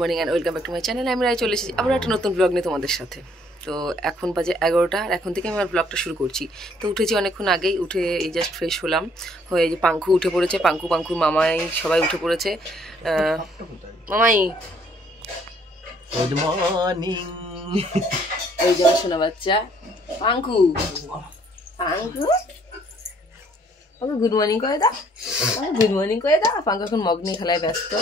Morning and welcome back to my channel. আমি চলে এসেছি আবার একটা নতুন ব্লগ নিয়ে তোমাদের সাথে। তো এখন বাজে 11টা আর এখন থেকে আমি আমার ব্লগটা শুরু করছি। তো উঠেছি অনেকক্ষণ আগেই, উঠে এই জাস্ট ফ্রেশ হলাম হয়ে যে পাঙ্কু উঠে পড়েছে, পাঙ্কুর মামাই সবাই উঠে পড়েছে। মামাই গুড মর্নিং, এই যে আমার সোনা বাচ্চা পাঙ্কু গুড মর্নিং করে দাও, গুড মর্নিং করে দাও। পাঙ্কু এখন মগ নিয়ে খেলায় ব্যস্ত।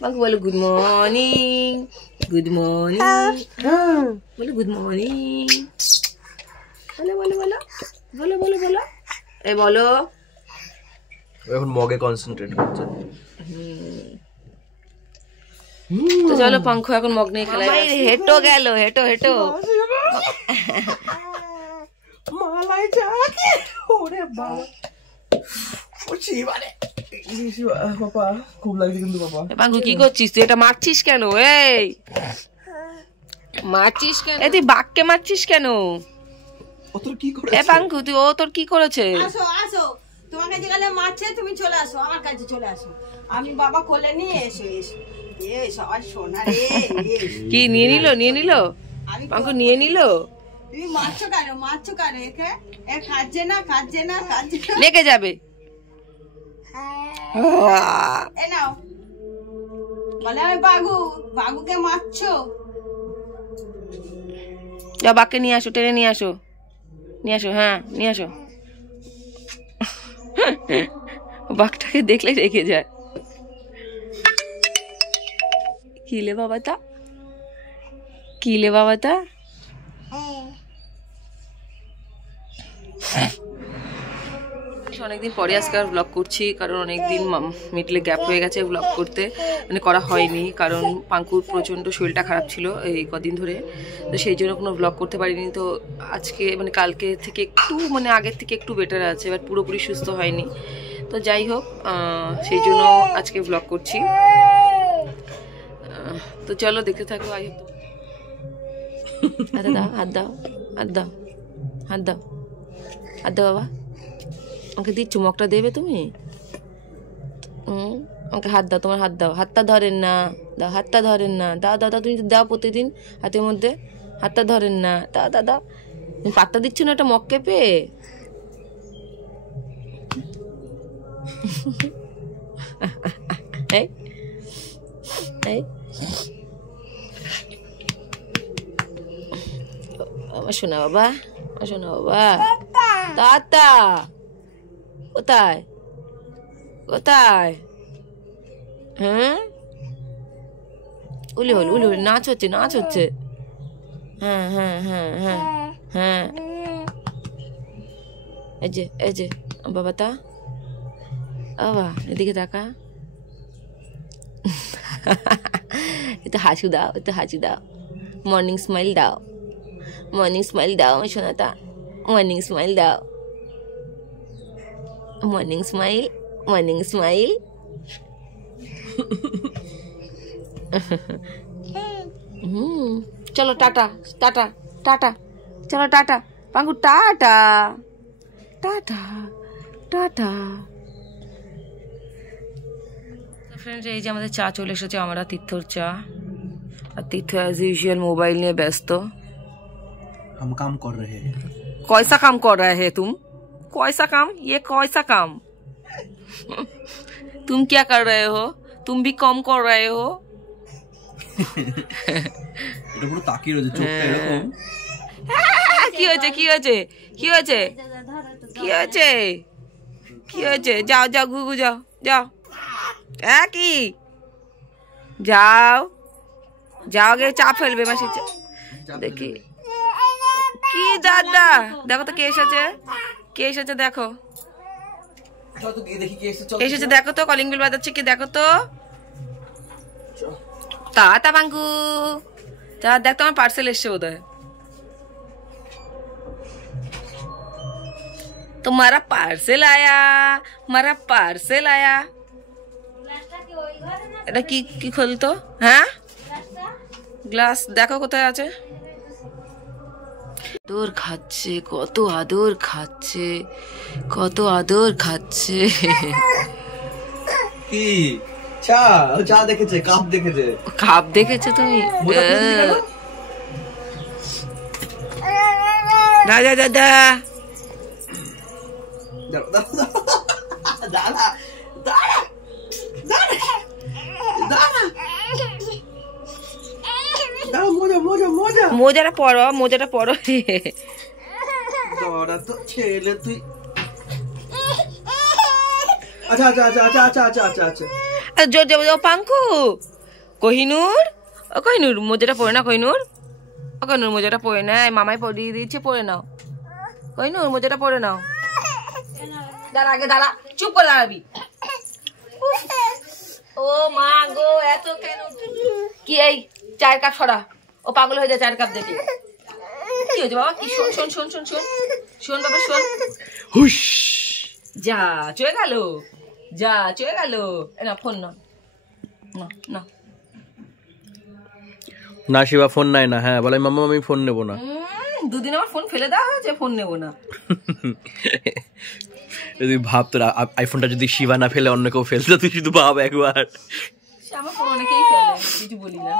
পাঙ্কু বলো গুড মর্নিং, গুড মর্নিং, বলো গুড মর্নিং, বলো বলো বলো বলো বলো বলো এই বলো। এখন মগে কনসেন্ট্রেট করছে। তো চলো পাঙ্কু এখন মগ নিয়ে খেলায় হেঁটো গেল, হেঁটো হেঁটো মালাই যাকে ওরে বাবা ওছি মানে বাবা খুব লাগছে কিন্তু বাবা। পাঙ্কু কি করছিস তুই? এটা মারছিস কেন? এই মারছিস কেন? তুই বাঘকে মারছিস কেন? ও তোর কি করেছে? এ পাঙ্কু তুই ও তোর কি করেছে? আসো আসো, তোমার কাছে গেলে মারছে, তুমি চলে আসো আমার কাছে, চলে আসো। আমি বাবা কোলে নিয়ে এসো এসো এ সবাই সোনা রে। কি নিয়ে নিল? নিয়ে নিল পাঙ্কু, নিয়ে নিল। তুমি মারছো কেন একে? এ খাচ্ছে না খাচ্ছে না খাচ্ছে না, লেগে যাবে। এ নাও বলে আমি বাগুকে মারছো। যা বাঘকে নিয়ে আসো, টেনে নিয়ে আসো, নিয়ে আসো, হ্যাঁ নিয়ে আসো। বাঘটাকে দেখলে রেখে যায়। কিলে বাবা তা, কিলে বাবা তা। অনেকদিন পরে আজকে আর ব্লগ করছি, কারণ অনেকদিন মিডলে গ্যাপ হয়ে গেছে ব্লগ করতে, মানে করা হয়নি, কারণ পাঙ্কুর প্রচণ্ড শরীরটা খারাপ ছিল এই কদিন ধরে, তো সেই জন্য কোনো ব্লগ করতে পারিনি। তো আজকে মানে কালকে থেকে একটু মানে আগের থেকে একটু বেটার আছে, এবার পুরোপুরি সুস্থ হয়নি। তো যাই হোক, সেই জন্য আজকে ব্লগ করছি। তো চলো দেখতে থাকো। আই হোক দাও, হাত দাও, হাত দাও, হাত দাও, হাত দাও বাবা। আমাকে দিচ্ছ, মগটা দেবে তুমি? আমাকে হাত দাও, তোমার হাত দাও, হাতটা ধরেন না, দাও হাতটা ধরেন না, দাও দাও দাও, তুমি দাও প্রতিদিন হাতের মধ্যে, হাতটা ধরেন না, দাও দাও দাও। তুমি পাত্তা দিচ্ছ না একটা মগ কেঁপে। আমার শোনা বাবা, আমার শোনা বাবা। দাদা কোথায় কোথায়? হ্যাঁ উলি হল উলি হল, নাচ হচ্ছে নাচ হচ্ছে। হ্যাঁ হ্যাঁ হ্যাঁ হ্যাঁ হ্যাঁ, এই যে বাবা তা বাবা, এদিকে তাকা। একটু হাসু দাও, একটু হাসু দাও, মর্নিং স্মাইল দাও, মর্নিং স্মাইল দাও আমার সোনাটা, মর্নিং স্মাইল দাও, মর্নিং স্মাইল, মর্নিং স্মাইল। চলো টাটা টাটা টাটা, চলো tata পাঙ্কু, tata tata tata. Friends এই যে আমাদের চা চলে এসেছে, আমরা তীর্থর চা। আর তীর্থ অ্যাজ ইউজুয়াল মোবাইল নিয়ে ব্যস্ত। हम काम कर रहे हैं। कैसा काम कर रहे हैं तुम? कैसा काम? ये कैसा काम? तुम क्या कर रहे हो? तुम भी कम कर रहे हो? এটা পুরো তাকিয়ে রয়েছে, চোখটা এরকম। কি হয়েছে কি হয়েছে কি হয়েছে কি হয়েছে কি হয়েছে? যাও যাও ঘুঘু যাও যাও। হ্যাঁ কি যাও যাও, গে চা ফেলবে মাসি। দেখি কি দাদা, দেখো তো কে এসেছে, কে এসেছে দেখো, এসেছে দেখো তো, কলিং বেল বাজাচ্ছে কি দেখো তো। তা পাঙ্কু যা দেখ, তোমার পার্সেল এসছে বোধ হয়। तुम्हारा पार्सल आया, हमारा पार्सल आया। এটা কি কি খুলতো? হ্যাঁ গ্লাস দেখো কোথায় আছে। আদর খাচ্ছে, কত আদর খাচ্ছে, কত আদর খাচ্ছে। কি চা চা দেখেছে, কাপ দেখেছে। কাপ দেখেছো তুমি? দাদা দাদা মোজাটা পরো, মোজাটা পরো। তো ছেলে তুই। আচ্ছা আচ্ছা আচ্ছা আচ্ছা আচ্ছা আচ্ছা আচ্ছা আচ্ছা জোর যাবো পাঙ্কু। কোহিনুর, ও কোহিনুর মোজাটা পরে না। কোহিনুর, ও কোহিনুর মোজাটা পরে না, মামাই পরিয়ে দিয়েছে, পরে নাও। কোহিনুর মোজাটা পরে নাও। দাঁড়া আগে দাঁড়া, চুপ করে দাঁড়াবি। ও মা গো, এত কেন? কি এই চায়ের কাপ সরা, ও পাগল হয়ে যায় চায়ের কাপ দেখে। কি হয়েছে বাবা? কি শোন শোন শোন শোন শোন শোন বাবা শোন। হুশ, যা চলে গেল, যা চলে গেল। না ফোন না, না না না শিবা ফোন নাই না। হ্যাঁ বলে মাম্মা আমি ফোন নেবো না। দুদিন আমার ফোন ফেলে দেওয়া হয়েছে, ফোন নেবো না। তুই ভাব, তোর আইফোনটা যদি শিবা না ফেলে অন্য কেউ ফেলতো, তুই শুধু ভাব একবার। আমার ফোন অনেকেই ফেলে, কিছু বলি না।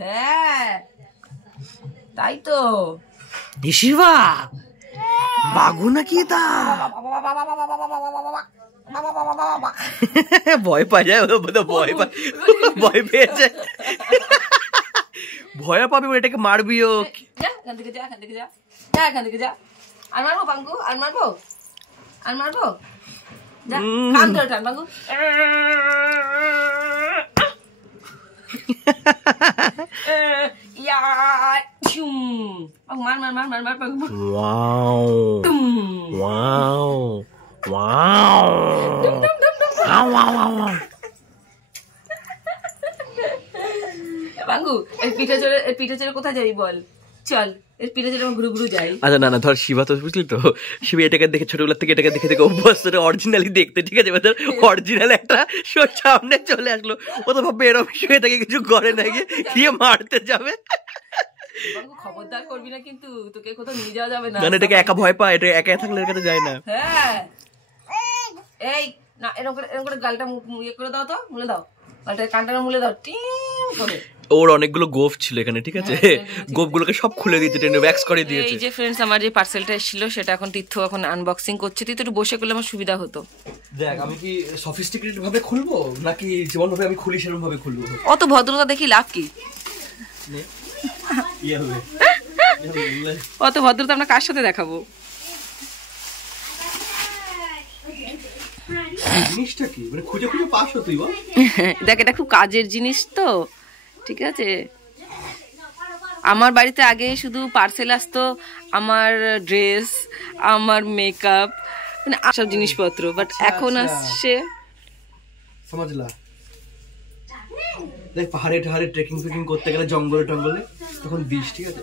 হ্যাঁ তাই তো। শিবা বাগু নাকি তা? ভয় পাই যায়, ভয় পেয়েছে, ভয় পাবি বলে এটাকে মারবিও। এখান থেকে যা, এখান থেকে যা, এখান থেকে যা। আর মারবো পাঙ্কু, আর মারবো, আর মারবো। যা কান ধরে টান পাঙ্কু। মার মার মার মার মার পাঙ্কু। ওয়াও ওয়াও ওয়াও পাঙ্কু এর পিঠে চড়ে কোথায় যাবি বল? চল এর পিঠে চড়ে ঘুরু ঘুরু যাই। আচ্ছা না না, ধর শিবা তো বুঝলি তো, শিবা এটাকে দেখে ছোটবেলা থেকে এটাকে দেখে দেখে অভ্যস্ত, অরিজিনালি দেখতে, ঠিক আছে? ধর অরিজিনাল একটা শোর সামনে চলে আসলো, ও তো ভাববে এরকম শুয়ে থাকে, কিছু করে না, গিয়ে মারতে যাবে। খবরদার করবি না কিন্তু, তোকে কোথাও নিয়ে যাওয়া যাবে না। এটাকে একা ভয় পায়, এটা একা থাকলে এর কাছে যায় না। হ্যাঁ এই না, এরকম করে গালটা ইয়ে করে দাও তো, মুলে দাও গালটা, কানটা মুলে দাও টিম করে। ওর অনেকগুলো গোফ ছিল এখানে, ঠিক আছে? গোফ গুলোকে সব খুলে দিয়েছে, টেনে ওয়্যাক্স করে দিয়েছে। এই যে ফ্রেন্ডস, আমার যে পার্সেলটা এসেছিল সেটা এখন তীর্থ এখন আনবক্সিং করছে। তীর্থ একটু বসে করলে আমার সুবিধা হতো। দেখ আমি কি সফিস্টিকেটেড ভাবে খুলবো নাকি যেমন ভাবে আমি খুলি সেরকম ভাবে খুলবো? অত ভদ্রতা দেখি লাভ কি? অত ভদ্রতা আমরা কার সাথে দেখাবো? জিনিসটা কি মানে খুঁজে খুঁজে পাস তুই বল? দেখ এটা খুব কাজের জিনিস তো, ঠিক আছে? আমার বাড়িতে আগে শুধু পার্সেল আসতো আমার ড্রেস, আমার মেকআপ, মানে সব জিনিসপত্র, বাট এখন আসছে সমঝলা। দেখ পাহাড়ে ঠাহাড়ে ট্রেকিং ফেকিং করতে গেলে জঙ্গলে টঙ্গলে তখন দিস, ঠিক আছে?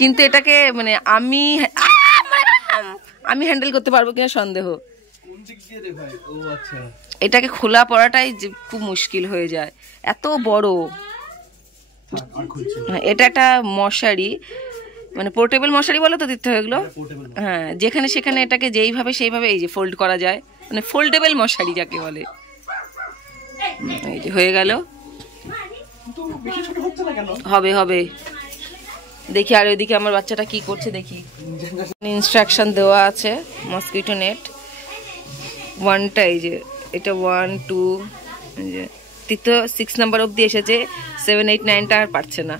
কিন্তু এটাকে মানে আমি হ্যান্ডেল করতে পারবো কিনা সন্দেহ। এটাকে খোলা পড়াটাই খুব মুশকিল হয়ে যায়, এত বড়। এটা একটা মশারি, মানে পোর্টেবল মশারি বলো তো দিতে হয় এগুলো। হ্যাঁ, যেখানে সেখানে এটাকে যেইভাবে সেইভাবে এই যে ফোল্ড করা যায়, মানে ফোল্ডেবল মশারি যাকে বলে। এই যে হয়ে গেল, হবে হবে দেখি। আর ওইদিকে আমার বাচ্চাটা কি করছে দেখি। ইনস্ট্রাকশন দেওয়া আছে, মসকিটো নেট 1টা, এই যে এটা 1 2, এই যে তৃতীয় 6 নাম্বার অবধি এসেছে, 7 8 9টা আর পারছে না।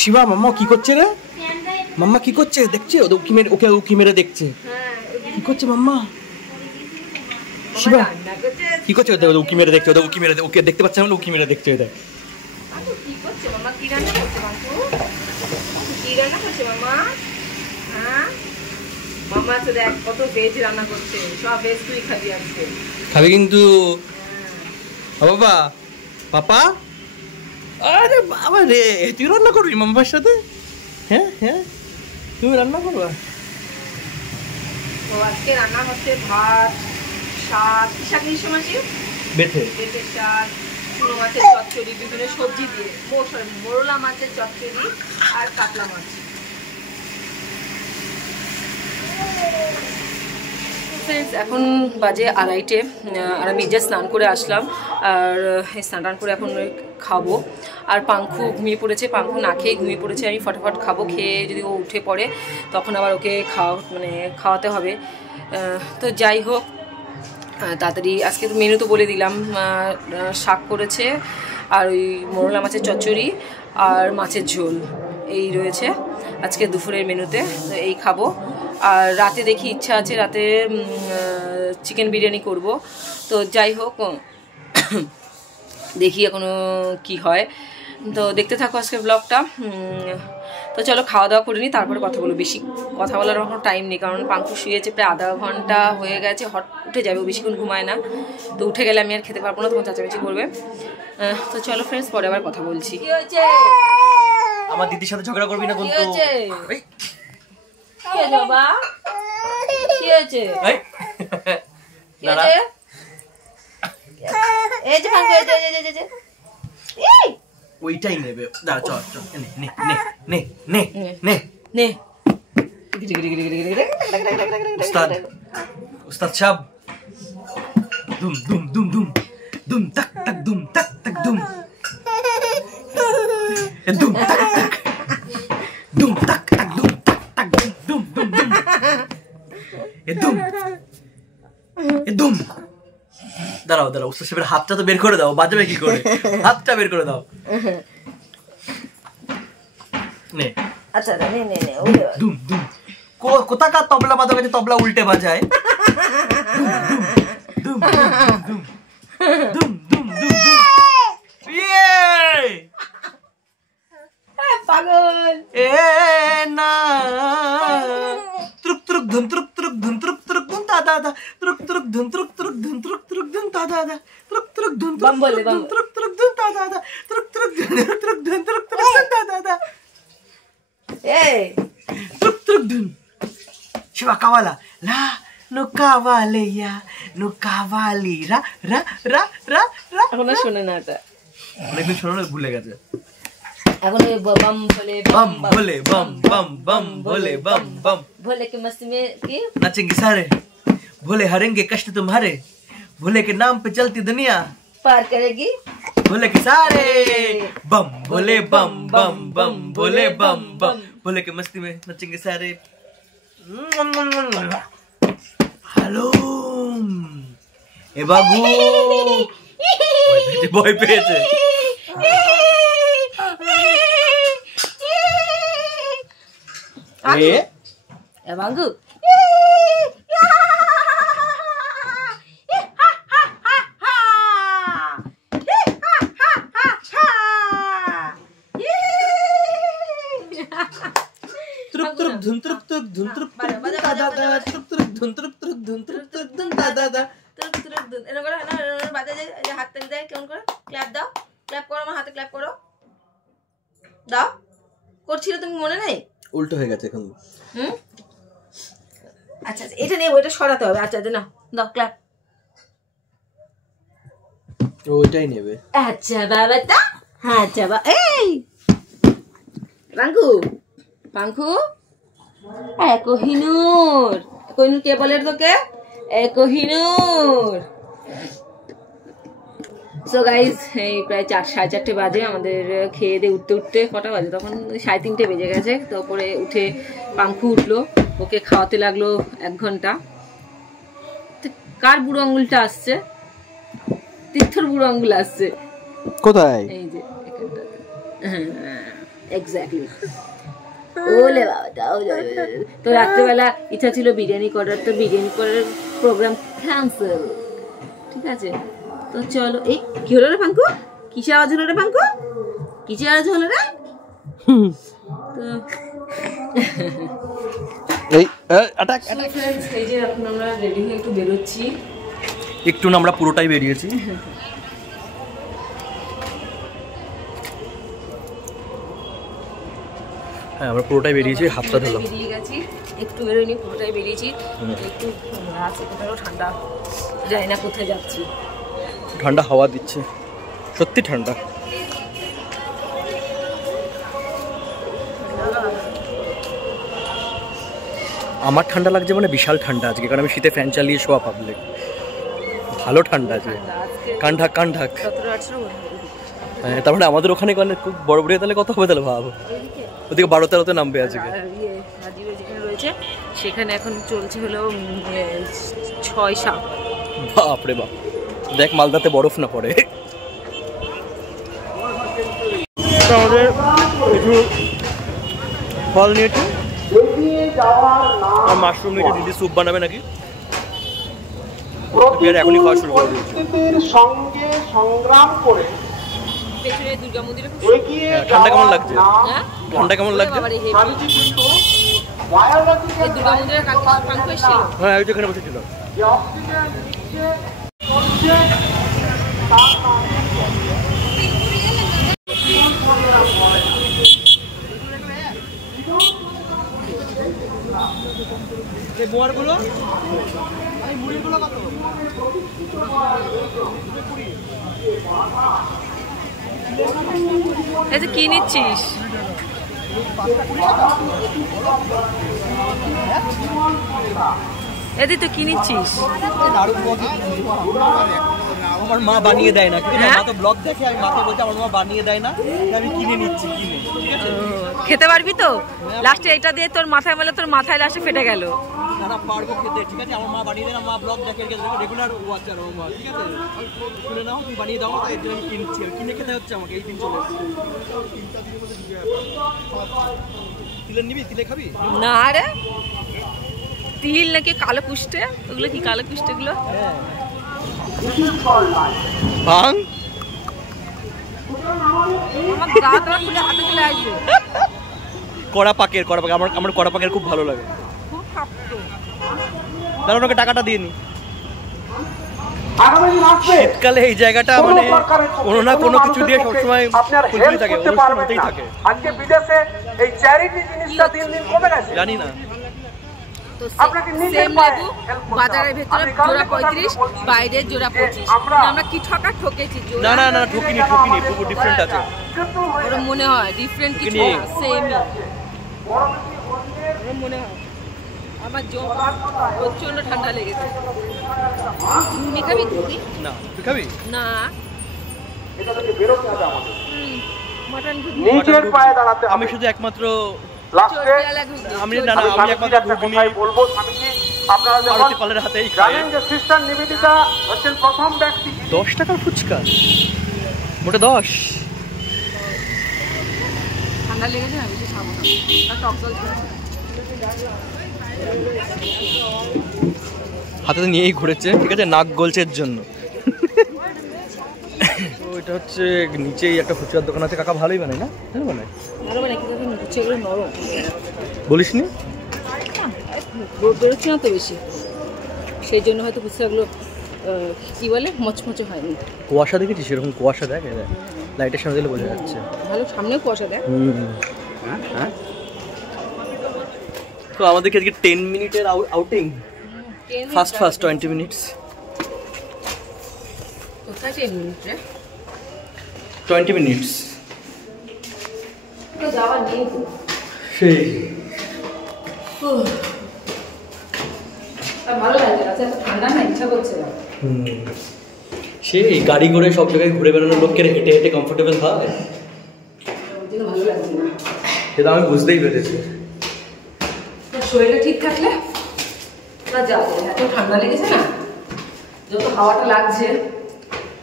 শিবা মাম্মা কি করছে রে? মাম্মা কি করছে দেখছে? ওকে উকি মেরে দেখছে, কি করছে মাম্মা? শিবা কি করছে? উকি মেরে দেখছে, উকি মেরে, ওকে দেখতে পাচ্ছে না, উকি মেরে দেখছে। দেখ কি করছে মামা, কি রান্না করছে বাবু? কি রান্না করছে মামা? হ্যাঁ মামা তো দেখ কত ভেজ রান্না করছে, সব ভেজ তুই খাবি আজকে। খাবি কিন্তু বাবা, পাপা। আরে বাবা রে, তুই রান্না করবি মাম্মার সাথে? হ্যাঁ হ্যাঁ তুমি রান্না করবা? তো আজকে রান্না হচ্ছে ভাত, শাক, কি শাক নিয়ে সময় বেথে বেথে শাক, চুনো মাছের চচ্চড়ি, বিভিন্ন সবজি দিয়ে, মোরলা মাছের চচ্চড়ি আর কাতলা মাছ। ফ্রেন্ডস এখন বাজে 2:30 আর আমি জাস্ট স্নান করে আসলাম আর স্নান করে এখন খাবো আর পাঙ্খু ঘুমিয়ে পড়েছে পাঙ্খু না খেয়ে ঘুমিয়ে পড়েছে আমি ফটাফট খাবো খেয়ে যদি ও উঠে পড়ে তখন আবার ওকে খাওয়াতে হবে তো যাই হোক তাড়াতাড়ি আজকে তো মেনু তো বলে দিলাম শাক করেছে আর ওই মোরলা মাছের চচ্চড়ি আর মাছের ঝোল এই রয়েছে আজকে দুপুরের মেনুতে তো এই খাবো আর রাতে দেখি ইচ্ছা আছে রাতে চিকেন বিরিয়ানি করব তো যাই হোক দেখি এখনো কি হয় তো দেখতে থাকো আজকের ব্লগটা তো চলো খাওয়া দাওয়া করে নিই তারপরে কথা বলবো বেশি কথা বলার কোনো টাইম নেই কারণ পাঙ্কু শুয়েছে প্রায় আধা ঘন্টা হয়ে গেছে হট উঠে যাবে বেশিক্ষণ ঘুমায় না তো উঠে গেলে আমি আর খেতে পারবো না তখন চাচামেচি করবে তো চলো ফ্রেন্ডস পরে আবার কথা বলছি কি হয়েছে আমার দিদির সাথে ঝগড়া করবি না কি হয়েছে বাবা কি হয়েছে কি হয়েছে এই যে পাঙ্কু এই ওইটাই নেবে দাঁড়া চল চল নে নে নে নে নে নে উস্তাদ উস্তাদ সাহেব দুম দুম দুম দুম দুম তাক তাক দুম তাক তাক দুম দুম তাক তাক দুম তাক তাক দুম তাক তাক দুম দুম দুম দুম দুম দাঁড়াও দাঁড়াও উস্তাদ সাহেবের হাতটা তো বের করে দাও বাজাবে কি করে হাতটা বের করে দাও নে আচ্ছা নে নে নে দুম দুম কোথাকার তবলা বাদক আছে তবলা উল্টে বাজায় দুম দুম দুম দুম দুম দুম ইয়ে পাগল এ না ত্রুক ত্রুক ধুম ত্রুক ত্রুক ধুম ত্রুক ত্রুক ধুম তা দা দা ত্রুক ত্রুক ধুম ত্রুক ত্রুক ধুম ত্রুক ত্রুক ধুম তা দা দা ত্রুক ত্রুক ধুম ত্রুক ত্রুক ধুম তা দা দা ত্রুক ত্রুক ধুম ত্রুক ধুম ত্রুক ত্রুক ধুম তা দা দা এই ত্রুক ত্রুক ধুম শিবা কাওয়ালা লা নো কাওয়ালিয়া নো কাওয়ালি রা রা রা রা রা এখন আর শোনে না এটা অনেকদিন শোনো না ভুলে গেছে এখন ওই बम भोले बम भोले बम बम बम भोले बम बम भोले के मस्ती में की नाचेंगे सारे भोले हरेंगे कष्ट तुम्हारे भोले के नाम पे चलती दुनिया पार करेगी भोले के सारे बम भोले बम बम बम भोले बम बम भोले के मस्ती में नाचेंगे सारे हेलो ए बाबू भय পেয়েছে ए बांगू त्रुक त्रुक धुन त्रुक त्रुक धुन त्रुक दा दा दा त्रुक त्रुक धुन त्रुक त्रुक धुन त्रुक त्रुक धुन दा दा दा তুরুক তুরুক দুন এরকম করে না বাজে যে হাত তালি দেয় কেমন করে ক্ল্যাপ দাও ক্ল্যাপ করো আমার হাতে ক্ল্যাপ করো দাও করছিলে তুমি মনে নেই উল্টো হয়ে গেছে এখন আচ্ছা আচ্ছা এটা নেই ওইটা সরাতে হবে আচ্ছা আচ্ছা না দাও ক্ল্যাপ ওইটাই নেবে আচ্ছা বাবা তা হ্যাঁ আচ্ছা বাবা এই পাঙ্কু পাঙ্কু কোহিনূর কোহিনূর কে বলে তোকে কোহিনূর সো গাইজ এই প্রায় 4:30 বাজে আমাদের খেয়ে দিয়ে উঠতে উঠতে কটা বাজে তখন 3:30 বেজে গেছে তারপরে উঠে পাঙ্কু উঠলো ওকে খাওয়াতে লাগলো 1 ঘন্টা কার বুড়ো আঙুলটা আসছে তীর্থর বুড়ো আঙুল আসছে কোথায় এই যে এখানটাতে এক্স্যাক্টলি ওলে বাবা তো রাত্রেবেলা ইচ্ছা ছিল বিরিয়ানি করার তো বিরিয়ানি করার প্রোগ্রাম ক্যান্সেল ঠিক আছে তো চলো এই কি হলো রে পাঙ্কু কিসের আওয়াজ হলো রে পাঙ্কু কিসের আওয়াজ হলো রে তো এই অ্যাটাক এই যে এখন আমরা রেডি হয়ে একটু বেরোচ্ছি একটু না আমরা পুরোটাই বেরিয়েছি হ্যাঁ আমরা পুরোটাই বেরিয়েছি হাতটা ধরলাম বেরিয়ে গেছি একটু বেরোয়নি পুরোটাই বেরিয়েছি একটু আছে কোথাও ঠান্ডা জানি না কোথায় যাচ্ছি ঠান্ডা হাওয়া দিচ্ছে সত্যি ঠান্ডা আমার ঠান্ডা লাগছে মানে বিশাল ঠান্ডা আজকে, কারণ আমি শীতে ফ্যান চালিয়ে শোয়া পাবলিক। ভালো ঠান্ডা আছে, কান্ঢাক কান্ঢাক। হ্যাঁ, তার মানে আমাদের ওখানে খুব বড় বড় তাহলে কত হবে তাহলে ভাব, ওদিকে 12-13-তে নামবে আজকে। যেখানে রয়েছে সেখানে এখন চলছে হলো 6-7। বাপরে বাপ, দেখ মালদাতে বরফ না পড়ে। আমাদের কিছু ফল নিয়েছি আর মাশরুম নিয়েছি, দিদি স্যুপ বানাবে নাকি, এখনই খাওয়া শুরু করে দিয়েছি। সঙ্গে সংগ্রাম করে দুর্গা মন্দিরে ঠান্ডা কেমন লাগছে? ঠান্ডা কেমন লাগছে? দুর্গা মন্দিরের পাঙ্কু এসেছিল। হ্যাঁ, ওই যেখানে বসেছিল। কি নিচ্ছিস? এদি তো কি নিচ্ছিস? আমার মা বানিয়ে দেয় না, মা তো ব্লগ দেখে, আমি মাকে বলছি আমার মা বানিয়ে দেয় না, আমি কিনে নিচ্ছি। ঠিক আছে, খেতে পারবি তো? লাস্টে এটা দিয়ে তোর মাথায় মেলে তোর মাথায় লাস্টে ফেটে গেল। না পারবো খেতে, ঠিক আছে, আমার মা বানিয়ে দেয় না, মা ব্লগ দেখে রেগুলার ওয়াচার আমার মা। ঠিক আছে, শুনে নাও, তুমি বানিয়ে দাও, এর জন্য আমি কিনছি, কিনে খেতে হচ্ছে আমাকে। এই দিন চলে এসেছে। তিলের নিবি? তিলে খাবি? না রে, তিল নাকি কালো কুষ্টে? ওগুলো কি কালো কুষ্টে গুলো? ভাঙ কড়া পাকের আমার কড়া পাকের খুব ভালো লাগে। তাহলে ওনাকে টাকাটা দিয়ে নি। শীতকালে এই জায়গাটা মানে কোনো না কোনো কিছু দিয়ে সবসময় খুলতেই থাকে, অনুষ্ঠান হতেই থাকে। আজকে বিদেশে এই চ্যারিটি জিনিসটা দিন দিন কমে গেছে, জানি না। বাজারের ভেতরে জোড়া 35, বাইরের জোড়া 25। আমরা কি ঠকেছি? না না না, ঠকিনি, পুরো ডিফারেন্ট আছে। ওর মনে হয় ডিফারেন্ট কিছু না, সেমই ওর মনে হয়। আমার প্রচন্ড ঠান্ডা লেগেছে। ঘুগনি খাবি? ঘুগনি না, তুই খাবি না? মটন ঘুগনি। নিজের পায়ে দাঁড়াতে আমি শুধু একমাত্র লাস্টে আমি একমাত্র ঘুগনি বলবো স্বামীজি, আপনারা আরতি পালের হাতেই জানেন যে সিস্টার নিবেদিতা হচ্ছেন প্রথম ব্যক্তি। 10 টাকার ফুচকা, মোটে 10। ঠান্ডা লেগেছে না, বেশি খাবো না, টক জল খেয়েছি। হাতে তো নিয়েই ঘুরেছে, ঠিক আছে, নাক গলছের জন্য। এটা হচ্ছে নিচেই একটা ফুচকার দোকান আছে, কাকা ভালোই বানায় না? ভালো বানায়, ভালো বানায়, কিন্তু ফুচকাগুলো নরম। বলিস নি? রোদ বেরোচ্ছে না তো বেশি, সেই জন্য হয়তো ফুচকাগুলো কি বলে মচমচে হয়নি। কুয়াশা দেখেছিস? সেরকম কুয়াশা দেখ, লাইটের সামনে দিলে বোঝা যাচ্ছে। ভালো, সামনেও কুয়াশা দেখ। হ্যাঁ, তো আমাদেরকে আজকে 10 মিনিটের আউটিং, ফার্স্ট 20 মিনিটস। কোথায় 10 মিনিট রে? 20 মিনিটস তো যাওয়া নেই তো। সেই ভালো লাগছে, আচ্ছা ঠান্ডা না, ইচ্ছা করছে না। সেই গাড়ি করে সব জায়গায় ঘুরে বেড়ানো লোককে হেঁটে হেঁটে কমফোর্টেবল হয়, ভালো লাগছে না। সেটা আমি বুঝতেই পেরেছি। শরীরটা ঠিক থাকলে না যাবে, এত ঠান্ডা লেগেছে না, যত হাওয়াটা লাগছে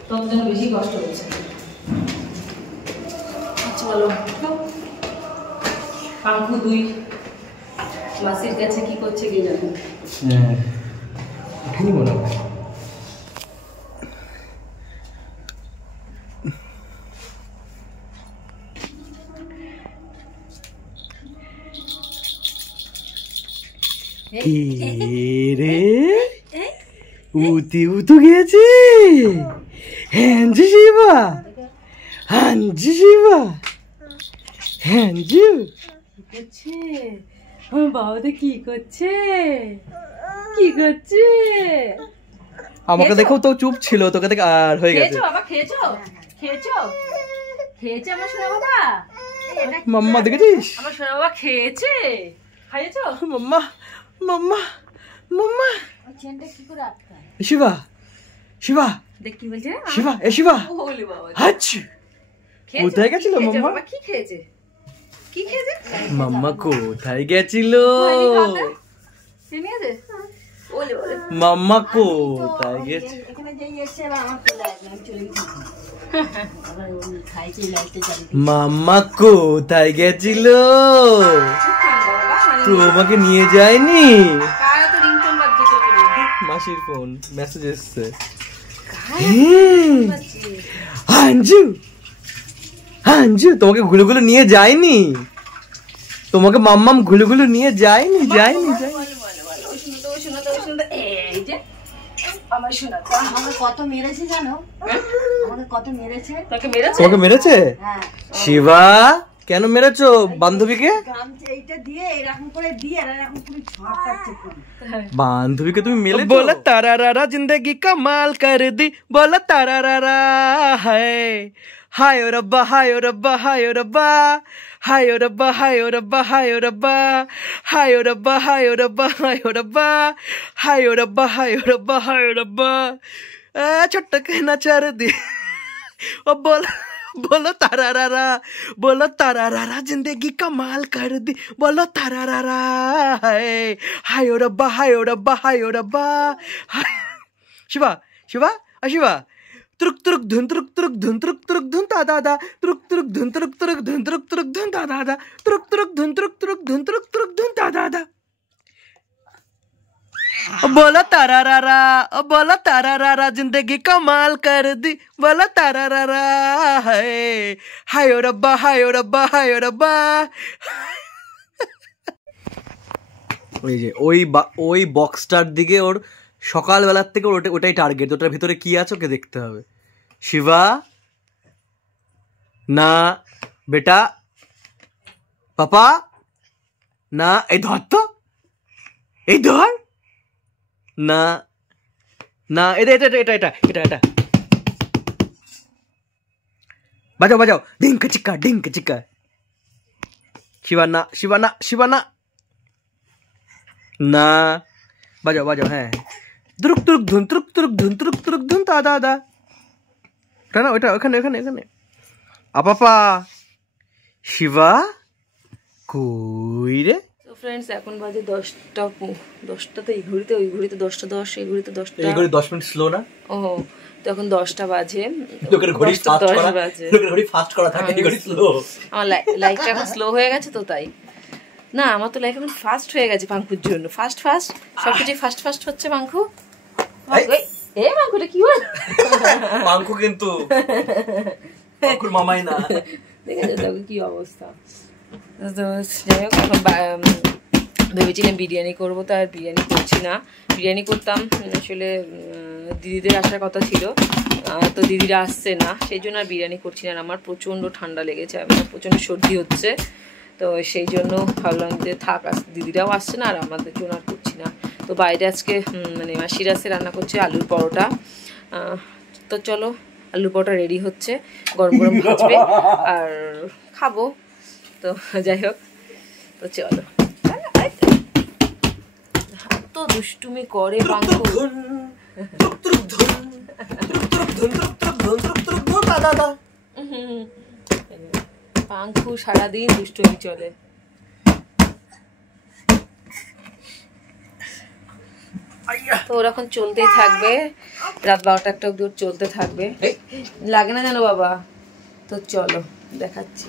তত যেন বেশি কষ্ট হচ্ছে। আচ্ছা বলো, পাঙ্কু 2 মাসির কাছে কি করছে কে জানে। উঠিনি মনে হয়। রে উতু গেছে। হ্যাঞ্জু শিবা, হাঞ্জু শিবা, হ্যাঞ্জু করছে আমার বাবাটা, কি করছে কি করছে? আমাকে দেখো তো চুপ ছিল, তোকে দেখে আর হয়ে গেছে। খেয়েছো বাবা? খেয়েছো? খেয়েছো? খেয়েছে আমার সোনা বাবা? মাম্মা দেখেছিস? আমার সোনা বাবা খেয়েছে? খাইয়েছো? মাম্মা মাম্মা মাম্মা ওই চেনটা কি করে আটকায়? শিবা শিবা দেখ কি বলছে শিবা এ শিবা ওলে বাবা হাচ্ছি কোথায় গেছিল মাম্মা বাবা কি খেয়েছে কি খেয়েছে মাম্মা কোথায় গেছিল চিনি আছে ওলে ওলে মাম্মা কোথায় গেছে এখানে যেই এসছে এবার আমার চলে আসবে, আমি চলে গেছি। আবার ওই খাইছে লাইটে চালিয়ে মাম্মা কোথায় গেছিল তোমাকে নিয়ে যায়নি কারা তো রিংটোন বাজছে চলে মাসির ফোন মেসেজ এসছে হাঞ্জু হাঞ্জু তোমাকে ঘুলুগুলো নিয়ে যায়নি তোমাকে মাম্মাম ঘুলুগুলো নিয়ে যায়নি যায়নি যায়নি এই যে আমার শোনাটা আমাকে কত মেরেছে জানো? আমাকে কত মেরেছে? তোকে মেরেছে তোমাকে মেরেছে হ্যাঁ, শিবা কেন মেরেছো বান্ধবীকে গামছা এইটা দিয়ে এরকম করে দিয়ে আর এরকম করে ঝড় কাটছে পুরো। बांधवी के तुम मिले बोला तारारारा जिंदगी कमाल कर दी बोला तारारारा हाय ओ रब्बा हाय ओ रब्बा हाय ओ रब्बा हाय ओ रब्बा हाय ओ रब्बा हाय ओ रब्बा हाय ओ रब्बा हाय ओ रब्बा हाय ओ रब्बा हाय ओ रब्बा हाय ओ रब्बा हाय ओ रब्बा छोटा कहना चार दी ओ बोलो तारारारा जिंदगी कमाल कर दी बोलो तारारारा हाय ओ रब्बा हाय ओ रब्बा हाय ओ रब्बा शिवा शिवा शिवा तुरुक तुरुक धुन तुरुक तुरुक धुन तुरुक तुरुक धुन ता दादा तुरुक तुरुक धुन तुरुक तुरुक धुन तुरुक तुरुक धुन ता दादा तुरुक तुरुक धुन तुरुक तुरुक धुन तुरुक तुरुक धुन ता दादा बोला तारारारा जिंदगी कमाल कर दी बोला तारारारा हाय ओ रब्बा हाय ओ रब्बा हाय ओ रब्बा ওই যে ওই বক্সটার দিকে ওর সকালবেলার থেকে ওটাই টার্গেট ওটার ভিতরে কি আছে ওকে দেখতে হবে শিবা না বেটা পাপা না এই ধর তো এই ধর না না এটা এটা এটা এটা এটা এটা বাজাও বাজাও ডিঙ্ক চিক্কা শিবানা শিবানা শিবানা না বাজাও বাজাও হ্যাঁ তুরুক তুরুক ধুন তুরুক তুরুক ধুন তুরুক তুরুক ধুন তা দাদা না ওটা ওখানে ওখানে ওখানে আপাপা শিবা কই রে ফ্রেন্ডস এখন বাজে 10টা তো এই ঘড়িতে ওই ঘড়িতে 10টা 10 এই ঘড়িতে 10টা এই ঘড়ি 10 মিনিট স্লো না ও তো এখন 10টা বাজে লোকের ঘড়ি ফাস্ট করা থাকে এই ঘড়ি স্লো আমার লাইফটা এখন স্লো হয়ে গেছে তো তাই না আমার তো লাইফ এখন ফাস্ট হয়ে গেছে পাঙ্কুর জন্য ফাস্ট সবকিছু ফাস্ট হচ্ছে পাঙ্কু এই পাঙ্কুটা কি হল পাঙ্কু কিন্তু পাঙ্কুর মামাই না দেখেছো তো কি অবস্থা তো যাই হোক এখন ভেবেছিলাম বিরিয়ানি করবো তো আর বিরিয়ানি করছি না বিরিয়ানি করতাম আসলে দিদিদের আসার কথা ছিল তো দিদিরা আসছে না সেই জন্য আর বিরিয়ানি করছি না আমার প্রচণ্ড ঠান্ডা লেগেছে আমার প্রচণ্ড সর্দি হচ্ছে তো সেই জন্য ভাবলাম যে থাক দিদিরাও আসছে না আর আমাদের জন্য আর করছি না তো বাইরে আজকে মানে মাসির আসে রান্না করছে আলুর পরোটা তো চলো আলুর পরোটা রেডি হচ্ছে গরম গরম ভাজবে আর খাবো তো যাই হোক তো চলো তো দুষ্টুমি করে পাঙ্কু পাঙ্কু সারাদিন দুষ্টুমি চলে তো ওরকম চলতেই থাকবে রাত 12টা একটা অব্দি চলতে থাকবে লাগে না জানো বাবা তো চলো দেখাচ্ছি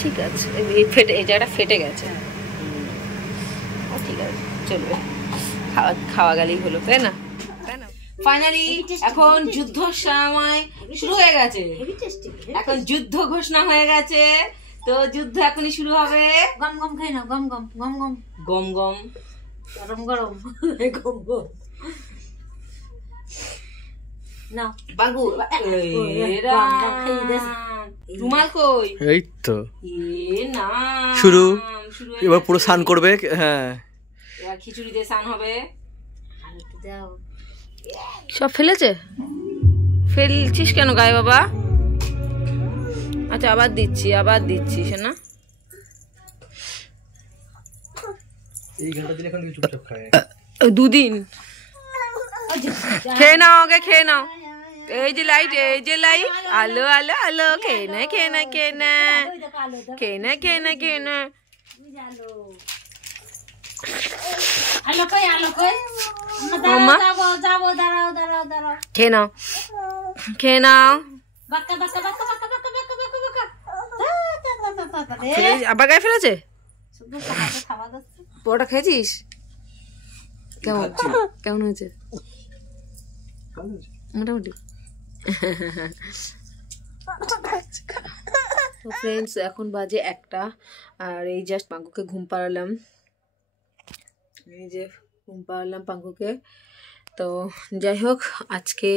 ঠিক আছে এই জায়গাটা ফেটে গেছে ঠিক আছে চলবে খাওয়া গেলেই হলো তাই না ফাইনালি এখন যুদ্ধ সময় শুরু হয়ে গেছে এখন যুদ্ধ ঘোষণা হয়ে গেছে তো যুদ্ধ এখনই শুরু হবে গম গম খাই না গম গম গম গম গম গম গরম গরম গম গম না বাবু রুমাল কই এই তো এ না শুরু শুরু এবার পুরো স্নান করবে হ্যাঁ এবার খিচুড়ি দিয়ে স্নান হবে দাও সব ফেলেছে ফেলছিস কেন গায়ে বাবা? আচ্ছা আবার দিচ্ছি শোনা। এই ঘন্টা দিলে এখন চুপচাপ খায়। 2 দিন খেয়ে নাও, আগে খেয়ে নাও। এই যে লাইট আলো আলো আলো, খেয়ে না খেয়ে না খেয়ে না খেয়ে না খেয়ে না খেয়ে না। খেয়ে নাও খেয়ে নাও। আবার গায়ে ফেলেছে। পোড়াটা খেয়েছিস? কেমন হয়েছে? মোটামুটি। ফ্রেন্ডস এখন বাজে 1টা, আর এই জাস্ট পাঙ্কুকে ঘুম পাড়ালাম। এই যে ঘুম পাড়ালাম পাঙ্কুকে। তো যাই হোক, আজকে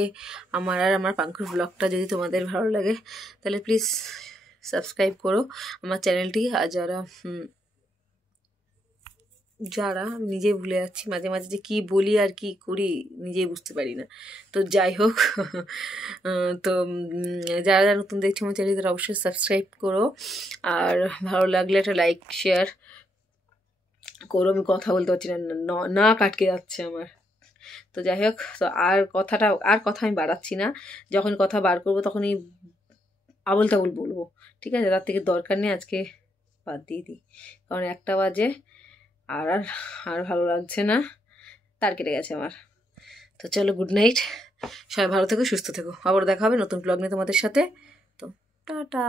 আমার আর আমার পাঙ্কুর ব্লগটা যদি তোমাদের ভালো লাগে তাহলে প্লিজ সাবস্ক্রাইব করো আমার চ্যানেলটি। আর যারা নিজে ভুলে যাচ্ছি মাঝে মাঝে যে কী বলি আর কি করি নিজেই বুঝতে পারি না। তো যাই হোক, তো যারা যারা নতুন দেখছি আমার চ্যানেল তারা অবশ্যই সাবস্ক্রাইব করো, আর ভালো লাগলে একটা লাইক শেয়ার করো। আমি কথা বলতে পারছি না কাটকে যাচ্ছে আমার। তো যাই হোক, তো আর কথা আমি বাড়াচ্ছি না। যখন কথা বার করবো তখনই আবল তাবল বলবো, ঠিক আছে? তার থেকে দরকার নেই, আজকে বাদ দিয়ে দিই, কারণ 1টা বাজে আর ভালো লাগছে না, তার কেটে গেছে আমার। তো চলো, গুড নাইট, সবাই ভালো থেকো, সুস্থ থেকো। আবার দেখা হবে নতুন ব্লগ নিয়ে তোমাদের সাথে। তো টাটা।